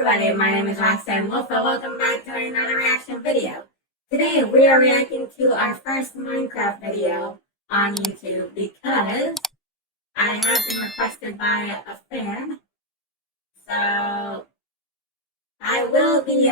everybody, my name is Roxanne. Welcome back to another reaction video. Today we are reacting to our first Minecraft video on YouTube because I have been requested by a fan. So I will be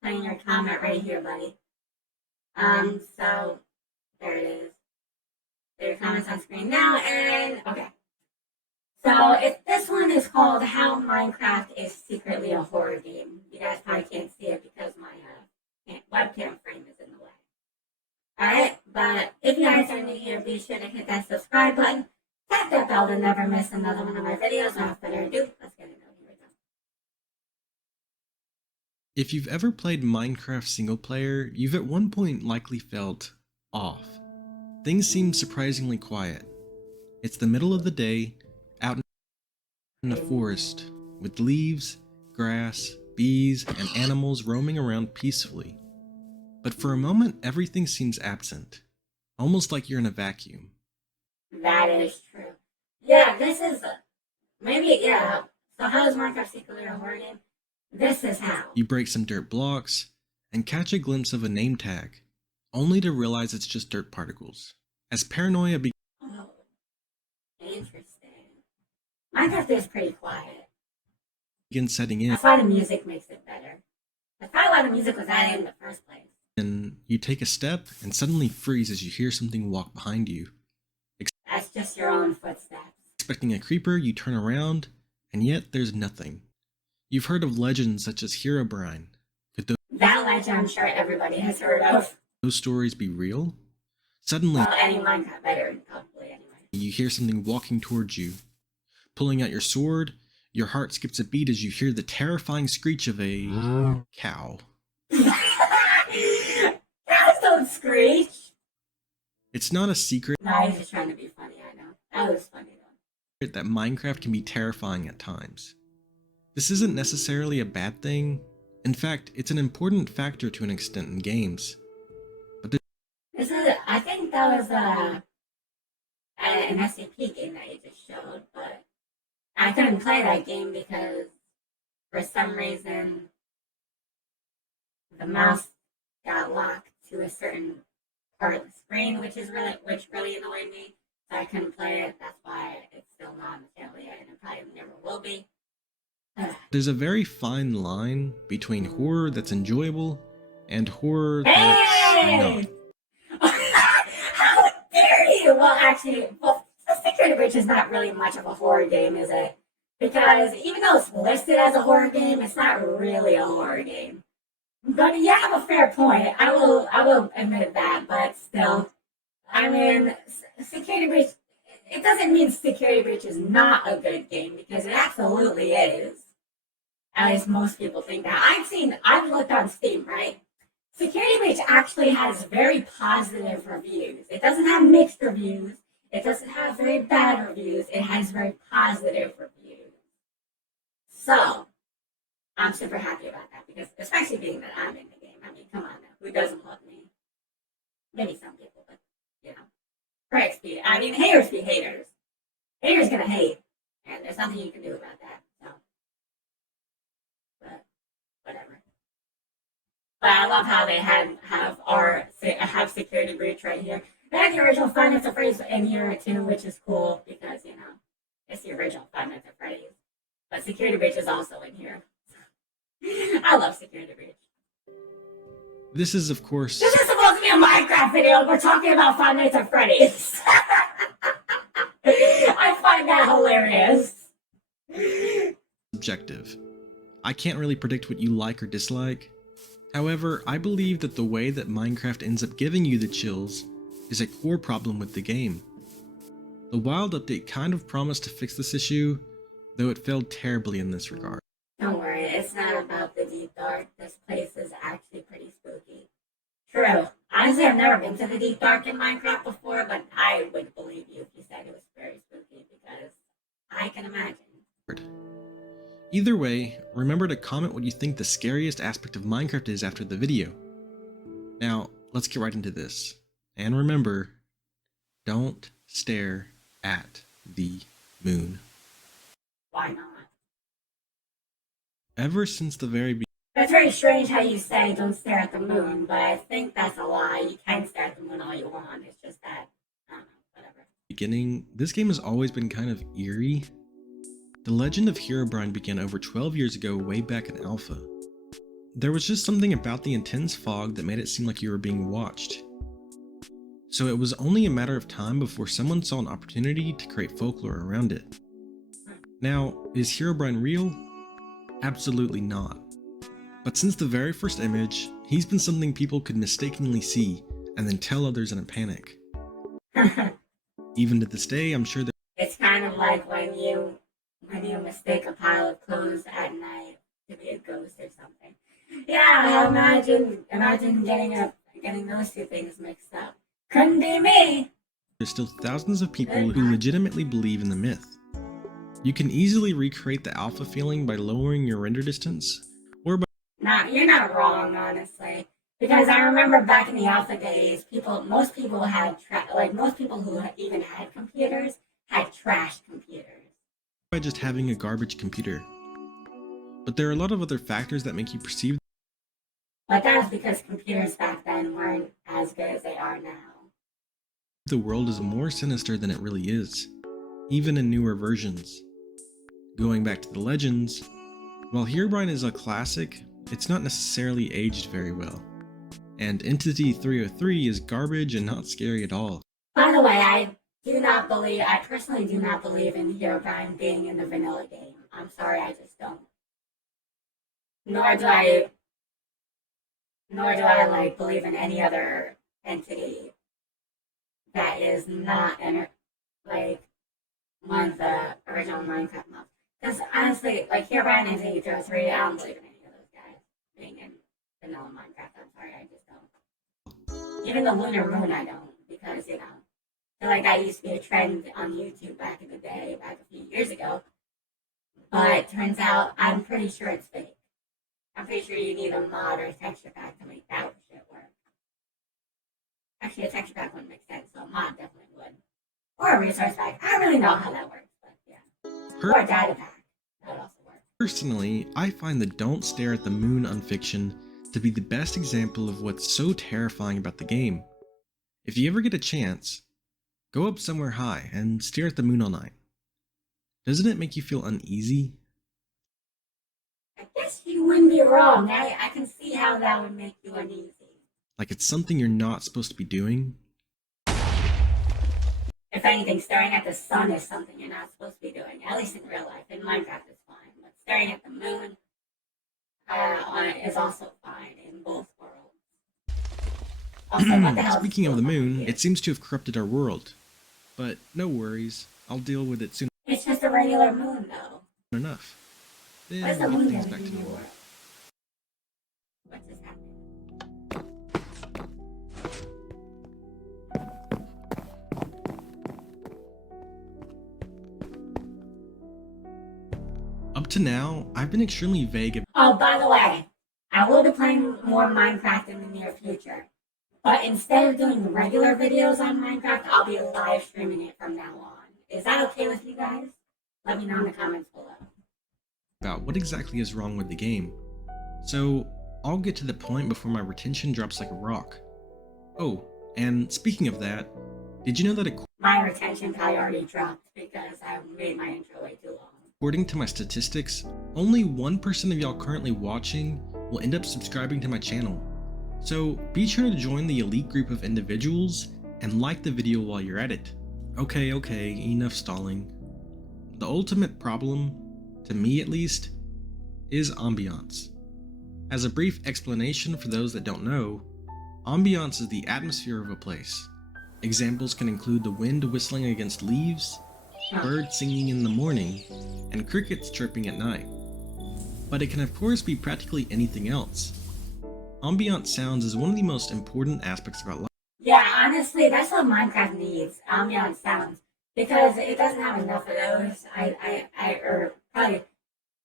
putting your comment right here, buddy. So there it is. Your comments on screen now, and okay. So if this one is called How Minecraft is Secretly a Horror Game. You guys probably can't see it because my webcam frame is in the way. Alright, but if you guys are new here, be sure to hit that subscribe button. Tap that bell to never miss another one of my videos. Without further ado, let's get into it. Here we go. If you've ever played Minecraft single player, you've at one point likely felt off. Things seem surprisingly quiet. It's the middle of the day, out in the forest, with leaves, grass, bees, and animals roaming around peacefully. But for a moment, everything seems absent, almost like you're in a vacuum. That is true. Yeah, this is maybe, yeah. So how is Minecraft secretly a horror game? This is how. You break some dirt blocks and catch a glimpse of a name tag, only to realize it's just dirt particles. As paranoia Oh, interesting. Minecraft is pretty quiet. begins setting in, That's why the music makes it better. That's probably why the music was added in the first place. and you take a step and suddenly freeze as you hear something walk behind you. That's just your own footsteps. Expecting a creeper, you turn around, and yet there's nothing. You've heard of legends such as Herobrine. Could That legend I'm sure everybody has heard of. those stories be real? Suddenly, Well, any Minecraft veteran probably anyway. you hear something walking towards you. Pulling out your sword, your heart skips a beat as you hear the terrifying screech of a cow. Cows don't screech. It's not a secret No, I was just trying to be funny, I know. That was funny though. that Minecraft can be terrifying at times. This isn't necessarily a bad thing. In fact, it's an important factor to an extent in games. This is, I think that was an SCP game that you just showed, but I couldn't play that game because for some reason the mouse got locked to a certain part of the screen, which really annoyed me. So I couldn't play it. That's why it's still not on the channel yet, and it probably never will be. There's a very fine line between horror that's enjoyable and horror that's not. How dare you? Well, actually, the Security Breach is not really much of a horror game, is it? Because even though it's listed as a horror game, it's not really a horror game. But you have a fair point. I will admit that, but still, I mean, Security Breach. It doesn't mean Security Breach is not a good game because it absolutely is. At least most people think that. I've looked on Steam, right? Security Breach actually has very positive reviews. It doesn't have mixed reviews. It doesn't have very bad reviews. It has very positive reviews. So, I'm super happy about that because, especially being that I'm in the game. I mean, come on now. Who doesn't love me? Maybe some people, but, you know. Critics be, I mean, haters be haters. Haters gonna hate. And there's nothing you can do about that. So, but, whatever. But I love how they have Security Breach right here. They have the original Five Nights at Freddy's in here too, which is cool because, you know, it's the original Five Nights at Freddy's. But Security Breach is also in here. I love Security Breach. This is, of course, This is supposed to be a Minecraft video. We're talking about Five Nights at Freddy's. I find that hilarious. subjective. I can't really predict what you like or dislike. However, I believe that the way that Minecraft ends up giving you the chills is a core problem with the game. The Wild update kind of promised to fix this issue, though it failed terribly in this regard. Don't worry, it's not about the deep dark. This place is actually pretty spooky. True. Honestly, I've never been to the deep dark in Minecraft before, but I would believe you if you said it was very spooky because I can imagine. Either way, remember to comment what you think the scariest aspect of Minecraft is after the video. Now, let's get right into this. And remember, don't stare at the moon. Why not? Ever since the very That's very strange how you say don't stare at the moon, but I think that's a lie. You can stare at the moon all you want. It's just that, I don't know, whatever. beginning, this game has always been kind of eerie. The legend of Herobrine began over 12 years ago, way back in Alpha. There was just something about the intense fog that made it seem like you were being watched. So it was only a matter of time before someone saw an opportunity to create folklore around it. Now, is Herobrine real? Absolutely not. But since the very first image, he's been something people could mistakenly see and then tell others in a panic. Even to this day, I'm sure It's kind of like when you mistake a pile of clothes at night to be a ghost or something. Yeah, imagine getting those two things mixed up. Couldn't be me. there's still thousands of people who legitimately believe in the myth. You can easily recreate the alpha feeling by lowering your render distance, or by You're not wrong, honestly. Because I remember back in the alpha days, most people who even had computers had trash computers. just having a garbage computer. But there are a lot of other factors that make you perceive But that was because computers back then weren't as good as they are now. the world as more sinister than it really is, even in newer versions. Going back to the legends, while Herobrine is a classic, it's not necessarily aged very well. And Entity 303 is garbage and not scary at all. By the way, I personally do not believe in Herobrine being in the vanilla game. I'm sorry, I just don't. Nor do I like believe in any other entity that is not like one of the original Minecraft mobs. Because honestly, like Herobrine and Entity 303, I don't believe in any of those guys being in vanilla Minecraft. I'm sorry, I just don't. Even the Lunar Moon, I don't, because I feel like that used to be a trend on YouTube back in the day, back a few years ago. But turns out, I'm pretty sure it's fake. I'm pretty sure you need a mod or a texture pack to make that shit work. Actually, a texture pack wouldn't make sense, so a mod definitely would. Or a resource pack. I don't really know how that works, but yeah. Or a data pack. That would also work. Personally, I find the Don't Stare at the Moon unfiction to be the best example of what's so terrifying about the game. If you ever get a chance, go up somewhere high and stare at the moon all night. Doesn't it make you feel uneasy? I guess you wouldn't be wrong. I can see how that would make you uneasy. Like it's something you're not supposed to be doing? If anything, staring at the sun is something you're not supposed to be doing, at least in real life. In Minecraft, it's fine. But staring at the moon is also fine in both worlds. Also, what the hell? Speaking of the moon, it seems to have corrupted our world. But no worries, I'll deal with it soon It's just a regular moon, though. enough. Then What is the we'll moon get things gonna back do to in your normal. world? What's this happening? Up to now, I've been extremely vague Oh, by the way, I will be playing more Minecraft in the near future. But instead of doing regular videos on Minecraft, I'll be live streaming it from now on. Is that okay with you guys? Let me know in the comments below. about what exactly is wrong with the game. So, I'll get to the point before my retention drops like a rock. Oh, and speaking of that, did you know that My retention probably already dropped because I made my intro way too long. according to my statistics, only 1% of y'all currently watching will end up subscribing to my channel. So be sure to join the elite group of individuals and like the video while you're at it. Okay, enough stalling. The ultimate problem, to me at least, is ambiance. As a brief explanation for those that don't know, ambiance is the atmosphere of a place. Examples can include the wind whistling against leaves, birds singing in the morning, and crickets chirping at night. But it can of course be practically anything else. Ambient sounds is one of the most important aspects about life. Yeah, honestly, that's what Minecraft needs, ambient sounds. Because it doesn't have enough of those. Or probably,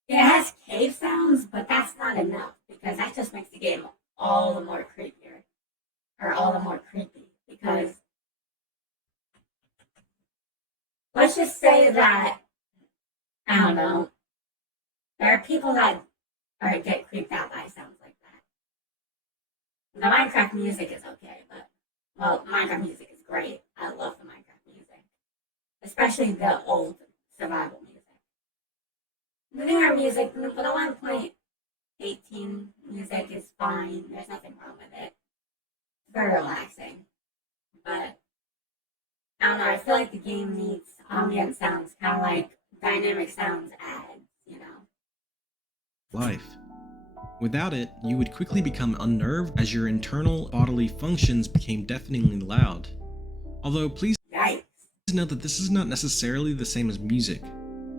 it has cave sounds, but that's not enough. Because that just makes the game all the more creepier. Or all the more creepy. Because, let's just say that, I don't know, there are people that or get creeped out by sounds like that. The Minecraft music is okay, but, well, Minecraft music is great. I love the Minecraft music, especially the old survival music. The newer music, the 1.18 music is fine. There's nothing wrong with it. It's very relaxing. But I don't know, I feel like the game needs ambient sounds, kind of like dynamic sounds adds, you know? Life. Without it, you would quickly become unnerved as your internal bodily functions became deafeningly loud. Although please Yikes. note that this is not necessarily the same as music.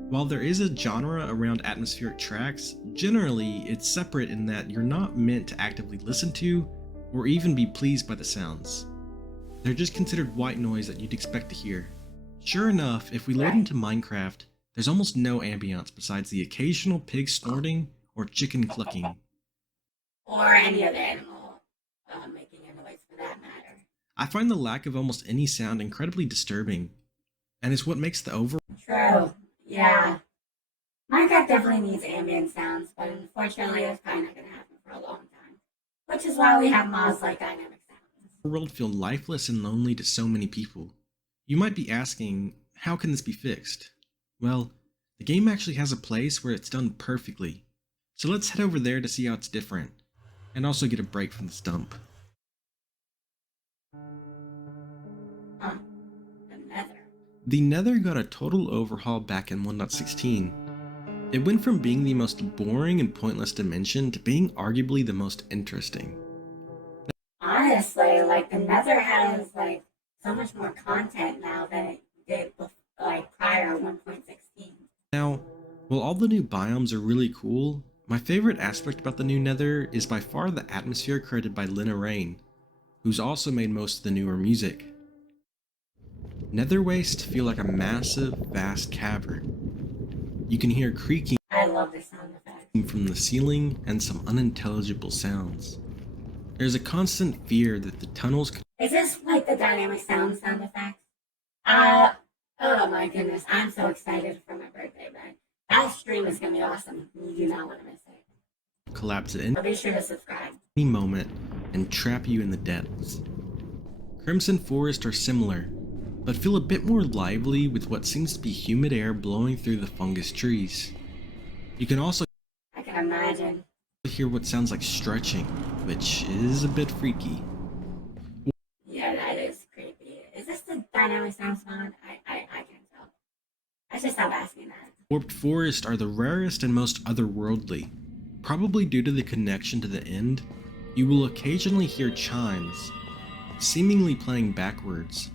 While there is a genre around atmospheric tracks, generally it's separate in that you're not meant to actively listen to or even be pleased by the sounds. They're just considered white noise that you'd expect to hear. Sure enough, if we load into Minecraft, there's almost no ambience besides the occasional pig snorting or chicken clucking. Or any other animal making a noise for that matter. I find the lack of almost any sound incredibly disturbing, and it's what makes the overall True. Yeah. Minecraft definitely needs ambient sounds, but unfortunately that's probably not going to happen for a long time. Which is why we have mods like dynamic sounds. world feel lifeless and lonely to so many people. You might be asking, how can this be fixed? Well, the game actually has a place where it's done perfectly. So let's head over there to see how it's different, and also get a break from the stump. Huh. The Nether. The Nether got a total overhaul back in 1.16. It went from being the most boring and pointless dimension to being arguably the most interesting. Honestly, like the Nether has like so much more content now than it did like prior 1.16. Now, while all the new biomes are really cool, my favorite aspect about the new Nether is by far the atmosphere created by Lena Raine, who's also made most of the newer music. Nether wastes feel like a massive, vast cavern. You can hear creaking I love the sound effect. from the ceiling and some unintelligible sounds. There's a constant fear that the tunnels Is this like the dynamic sound effect? Oh my goodness, I'm so excited for my birthday, man. That stream is gonna be awesome. You do not want to miss it. collapse at any So be sure to subscribe. moment and trap you in the depths. Crimson Forest are similar, but feel a bit more lively with what seems to be humid air blowing through the fungus trees. You can also I can imagine. hear what sounds like stretching, which is a bit freaky. Yeah, that is creepy. Is this the dynamic sound mod? I can't tell. I should stop asking that. Warped Forest are the rarest and most otherworldly. Probably due to the connection to the end, you will occasionally hear chimes, seemingly playing backwards.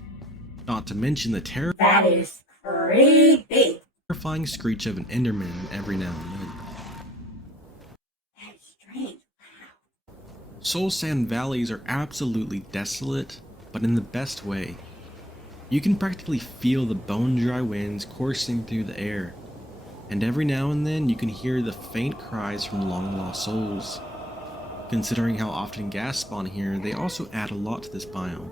Not to mention the That is creepy. terrifying screech of an Enderman every now and then. That is strange. Wow. Soul Sand Valleys are absolutely desolate, but in the best way. You can practically feel the bone-dry winds coursing through the air, and every now and then you can hear the faint cries from long-lost souls. Considering how often gas spawn here, they also add a lot to this biome.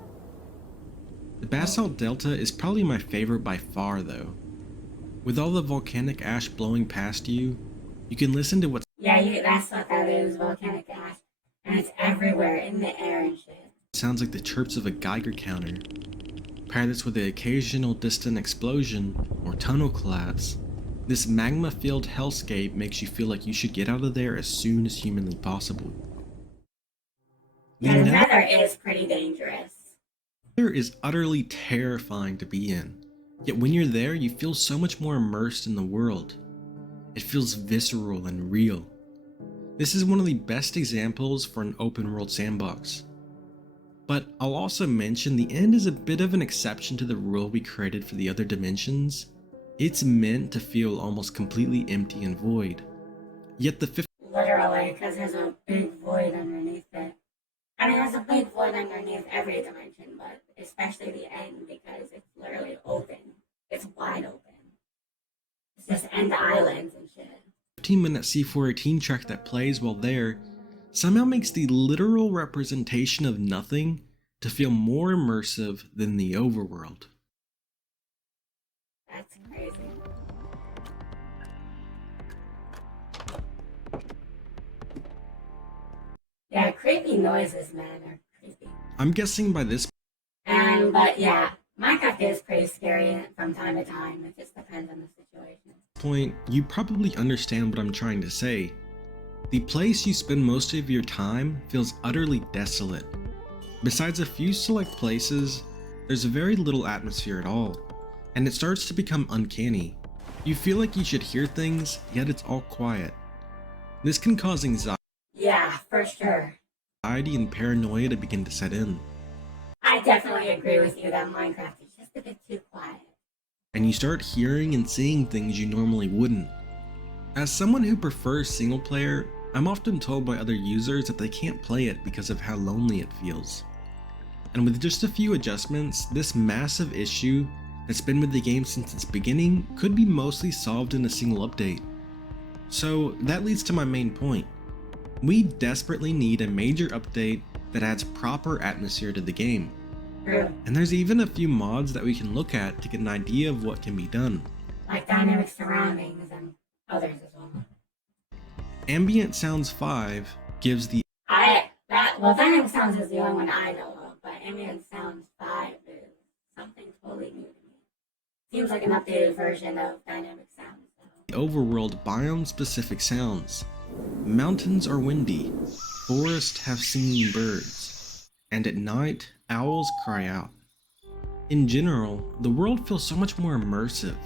The Basalt Delta is probably my favorite by far though. With all the volcanic ash blowing past you, you can listen to what Yeah, that's what that is, volcanic ash. And it's everywhere in the air and shit. sounds like the chirps of a Geiger counter. Pair this with the occasional distant explosion or tunnel collapse. This magma-filled hellscape makes you feel like you should get out of there as soon as humanly possible. Yeah, the Nether is pretty dangerous. Nether is utterly terrifying to be in, yet when you're there you feel so much more immersed in the world. It feels visceral and real. This is one of the best examples for an open world sandbox. But I'll also mention the end is a bit of an exception to the rule we created for the other dimensions. It's meant to feel almost completely empty and void. Yet the Literally, because there's a big void underneath it. I mean, there's a big void underneath every dimension, but especially the end because it's literally open. It's wide open. It's just end islands and shit. 15-minute C418 track that plays while there somehow makes the literal representation of nothing to feel more immersive than the overworld. That's crazy. 。 . 。 . 。 . . . . . . . . . . . . . . . . . . . . . . . . . . . . . . . . . . . 。 . . . 。 . . 。 . 。 . . 。 . . creepy noises, man, are creepy. I'm guessing by this But yeah, Minecraft is pretty scary from time to time. It just depends on the situation. point, you probably understand what I'm trying to say. The place you spend most of your time feels utterly desolate. Besides a few select places, there's very little atmosphere at all, and it starts to become uncanny. You feel like you should hear things, yet it's all quiet. This can cause Yeah, for sure. anxiety and paranoia to begin to set in, I definitely agree with you that Minecraft is just a bit too quiet. and you start hearing and seeing things you normally wouldn't. As someone who prefers single player, I'm often told by other users that they can't play it because of how lonely it feels. And with just a few adjustments, this massive issue that's been with the game since its beginning could be mostly solved in a single update. So that leads to my main point. We desperately need a major update that adds proper atmosphere to the game. True. And there's even a few mods that we can look at to get an idea of what can be done. Like dynamic surroundings and others as well. Ambient Sounds 5 gives the Dynamic sounds is the only one I know of, but ambient sounds 5 is something totally new to me. Seems like an updated version of dynamic sounds though. overworld biome-specific sounds. Mountains are windy, forests have singing birds, and at night, owls cry out. In general, the world feels so much more immersive.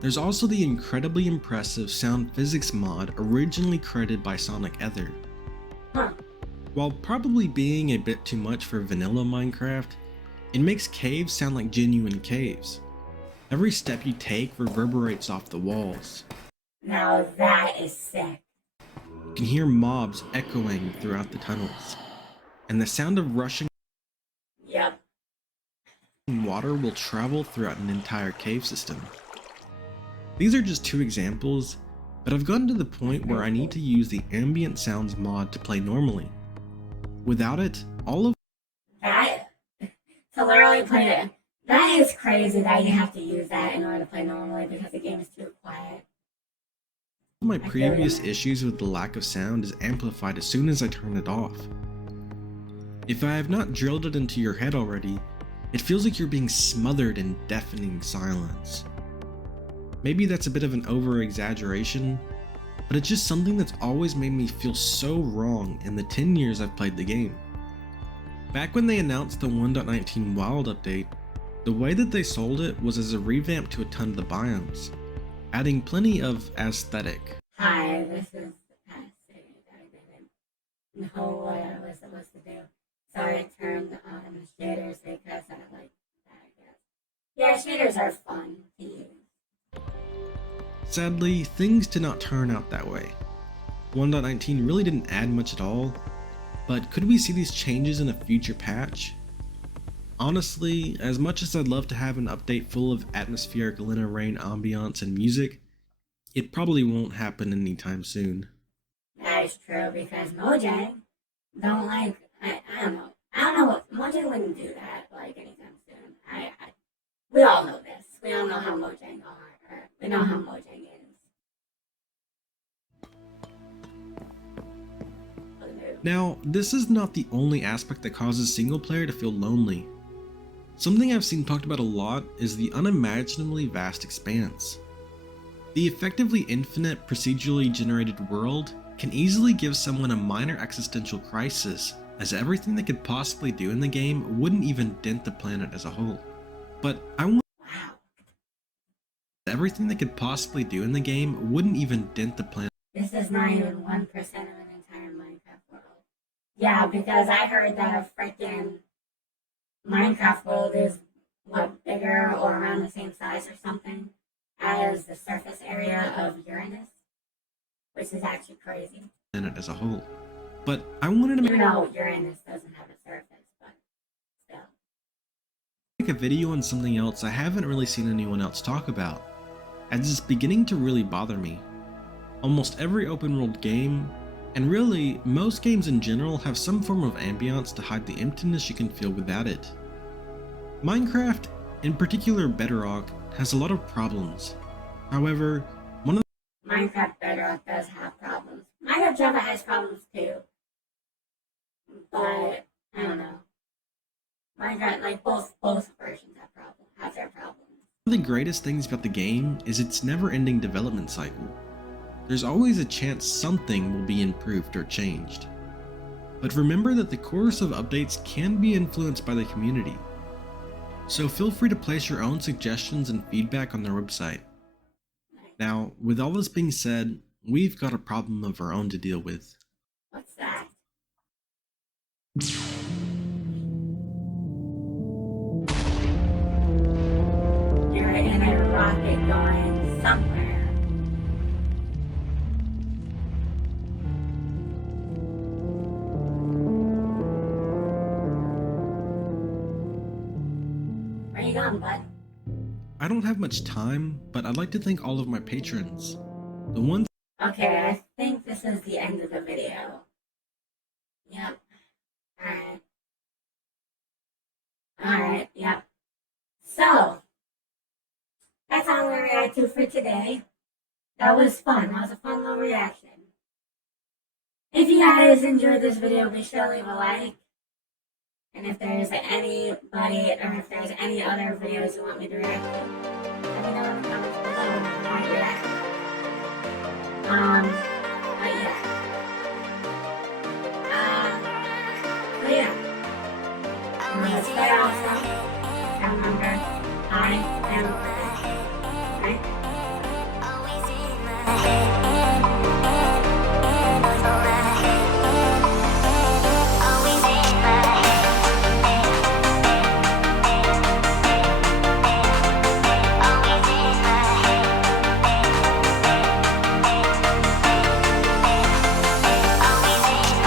There's also the incredibly impressive sound physics mod originally created by Sonic Ether. Huh. While probably being a bit too much for vanilla Minecraft, it makes caves sound like genuine caves. Every step you take reverberates off the walls. Now that is sick. You can hear mobs echoing throughout the tunnels, and the sound of rushing Yep. water will travel throughout an entire cave system. These are just two examples, but I've gotten to the point where I need to use the ambient sounds mod to play normally. Without it, all of That to literally play it. That is crazy that you have to use that in order to play normally because the game is too quiet. my previous issues with the lack of sound is amplified as soon as I turn it off. If I have not drilled it into your head already, it feels like you're being smothered in deafening silence. Maybe that's a bit of an over-exaggeration, but it's just something that's always made me feel so wrong in the 10 years I've played the game. Back when they announced the 1.19 Wild update, the way that they sold it was as a revamp to a ton of the biomes, adding plenty of aesthetic. Hi, this is the passage. I didn't know what I was supposed to do. So I turned on the shaders because I like that, I guess. Yeah, shaders are fun to use. Sadly, things did not turn out that way. 1.19 really didn't add much at all, but could we see these changes in a future patch? Honestly, as much as I'd love to have an update full of atmospheric Lena Rain ambiance and music, it probably won't happen anytime soon. That is true because Mojang don't like. I don't know. I don't know what Mojang wouldn't do that like anytime soon. We all know this. We all know how Mojang are. Or we know how Mojang is. Now, this is not the only aspect that causes single player to feel lonely. Something I've seen talked about a lot is the unimaginably vast expanse. The effectively infinite procedurally generated world can easily give someone a minor existential crisis, as everything they could possibly do in the game wouldn't even dent the planet as a whole. But Wow. everything they could possibly do in the game wouldn't even dent the planet. This is not even 1% of an entire Minecraft world. Yeah, because I heard that a freaking Minecraft world is what, bigger or around the same size or something as the surface area of Uranus, which is actually crazy. Planet as a whole. But I wanted to Even though Uranus doesn't have a surface, but still. make a video on something else I haven't really seen anyone else talk about, as it's beginning to really bother me. Almost every open world game, and really most games in general, have some form of ambiance to hide the emptiness you can feel without it. Minecraft, in particular Bedrock, has a lot of problems. However, Minecraft Bedrock does have problems. Minecraft Java has problems too. but I don't know. Minecraft, like both versions have their problems. One of the greatest things about the game is its never-ending development cycle. There's always a chance something will be improved or changed. But remember that the course of updates can be influenced by the community. So feel free to place your own suggestions and feedback on their website. Now, with all this being said, we've got a problem of our own to deal with. What's that? You're in a rocket going somewhere. Where you going, bud? I don't have much time, but I'd like to thank all of my patrons. The ones Okay, I think this is the end of the video. Yep. Alright. Alright, yep. So, that's all we're react to for today. That was fun. That was a fun little reaction. If you guys enjoyed this video, be sure to leave a like. And if there's anybody, or if there's any other videos you want me to react to, let me know in the comments below and I'll react. But yeah. But yeah. Stay awesome. And remember, I am